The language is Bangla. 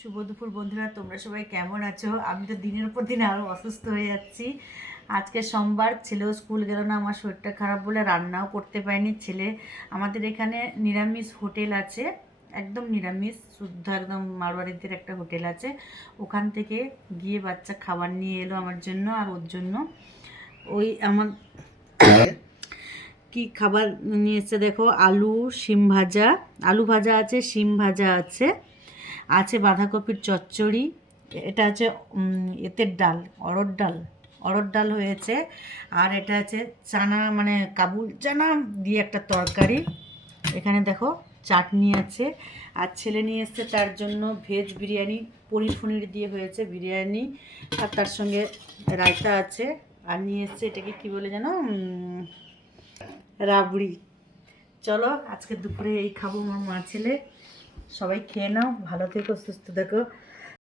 শুভ দুপুর বন্ধুরা, তোমরা সবাই কেমন আছো? আমি তো দিনের পর দিন আরও অসুস্থ হয়ে যাচ্ছি। আজকে সোমবার, ছেলেও স্কুল গেল না, আমার শরীরটা খারাপ বলে রান্নাও করতে পারিনি। ছেলে, আমাদের এখানে নিরামিষ হোটেল আছে, একদম নিরামিষ শুদ্ধ, একদম মারোয়ারিদের একটা হোটেল আছে, ওখান থেকে গিয়ে বাচ্চা খাবার নিয়ে এলো আমার জন্য আর ওর জন্য। ওই আমার কি খাবার নিয়ে এসেছে দেখো, আলু শিম ভাজা, আলু ভাজা আছে, শিম ভাজা আছে, আছে বাঁধাকপির চচ্চড়ি, এটা আছে এতের ডাল, অড়হর ডাল হয়েছে, আর এটা আছে চানা, মানে কাবুল চানা দিয়ে একটা তরকারি। এখানে দেখো চাটনি আছে। আর ছেলে নিয়ে এসছে তার জন্য ভেজ বিরিয়ানি, পনির ফনির দিয়ে হয়েছে বিরিয়ানি, আর তার সঙ্গে রায়তা আছে। আর নিয়ে এসছে এটাকে কি বলে যেন, রাবড়ি। চলো আজকে দুপুরে এই খাবো আমার মা ছেলে। সবাই খেয়ে নাও, ভালো থেকো, সুস্থ থেকো।